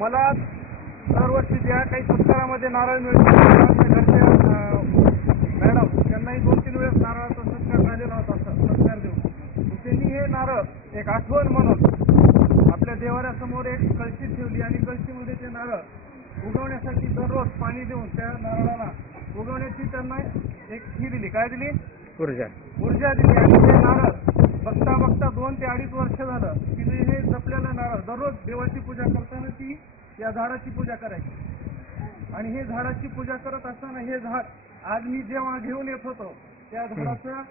मला दरवर्षी ज्या काही सत्कारामध्ये नारळ मिळतो मॅडम त्यांनाही 2-3 वेळेस नारळाचा सत्कार झालेला होता सत्कार देऊन त्यांनी हे नारळ एक आठवण म्हणून आपल्या देवाऱ्यासमोर एक कळशी ठेवली आणि कळशीमध्ये ते नारळ उगवण्यासाठी दररोज पाणी देऊन त्या नारळाला उगवण्याची त्यांना एक ही दिली, काय दिली, ऊर्जा दिली. आणि ते नारळ बघता बघता 2 ते 2.5 वर्ष झालं तिने हे जपलेलं नारळ दररोज देवाची पूजा करताना ती या झाडाची पूजा करायची. आणि हे झाडाची पूजा करत असताना हे झाड आज मी जेव्हा घेऊन येत होतो त्या झाडाचं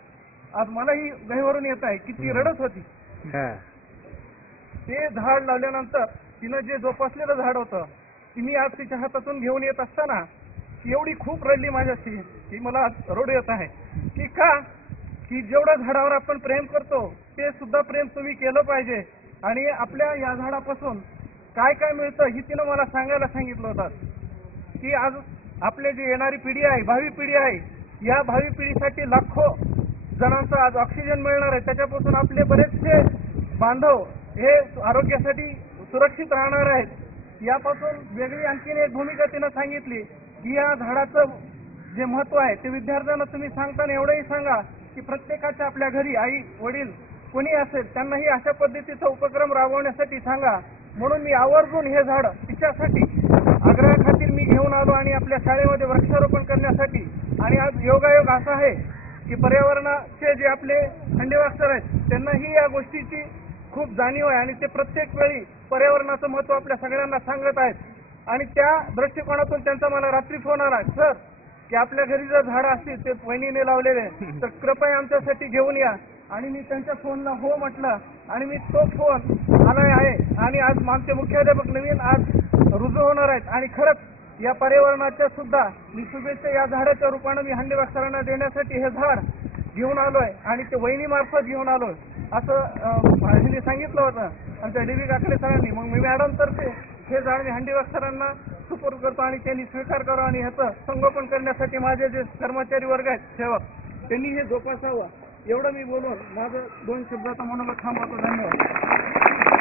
आज मलाही गहिवरून येत आहे की ती रडत होती. ते झाड लावल्यानंतर तिनं जे जोपासलेलं झाड होतं तिने आज तिच्या हातातून घेऊन येत असताना ती एवढी खूप रडली माझ्याशी की मला रडू येत आहे की का की जेवढं झाडावर आपण प्रेम करतो ते सुद्धा प्रेम तुम्ही केलं पाहिजे. आणि आपल्या या झाडापासून काय काय मिळतं ही तिनं मला सांगायला सांगितलं होतं की आज आपले जे येणारी पिढी आहे, भावी पिढी आहे, या भावी पिढीसाठी लाखो जणांचा आज ऑक्सिजन मिळणार आहे. त्याच्यापासून आपले बरेचसे बांधव हे आरोग्यासाठी सुरक्षित राहणार आहेत. यापासून वेगळी आणखीन एक भूमिका तिनं सांगितली की या झाडाचं जे महत्व आहे ते विद्यार्थ्यांना तुम्ही सांगताना एवढंही सांगा की प्रत्येकाच्या आपल्या घरी आई वडील कोणी असेल त्यांनाही अशा पद्धतीचा उपक्रम राबवण्यासाठी सांगा. म्हणून मी आवर्जून हे झाड तिच्यासाठी आग्रहाखातीर मी घेऊन आलो आणि आपल्या शाळेमध्ये वृक्षारोपण करण्यासाठी. आणि आज योगायोग असा आहे की पर्यावरणाचे जे आपले खंडेवास्तर आहेत त्यांनाही या गोष्टीची खूप जाणीव आहे आणि ते प्रत्येक वेळी पर्यावरणाचं महत्व आपल्या सगळ्यांना सांगत आहेत. आणि त्या दृष्टिकोनातून त्यांचा मला रात्री फोन आला, सर की आपल्या घरी जर झाडं असतील ते वहिनीने लावलेले तर कृपया आमच्यासाठी घेऊन या. आणि मी त्यांच्या फोनला हो म्हटलं आणि मी तो फोन आलाय आहे. आणि आज आमचे मुख्याध्यापक नवीन आज रुजू होणार आहेत आणि खरंच या पर्यावरणाच्या सुद्धा मी शुभेच्छा या झाडाच्या रूपानं मी हंडेबाग सरांना देण्यासाठी हे झाड घेऊन आलोय आणि ते वहिनीमार्फत घेऊन आलोय असं माझ्याने सांगितलं होतं आमच्या DB काकडे सरांनी. मग मी मॅडमतर्फे हे झाड मी हंडेबाग सरांना सुपूर्द करतो आणि त्यांनी स्वीकार करावं आणि ह्याचं संगोपन करण्यासाठी माझे जे कर्मचारी वर्ग आहेत सेवक त्यांनी हे जोपासावं एवढं मी बोलून माझं 2 शब्दाचा मोनोलॉग थांबवतो. धन्यवाद.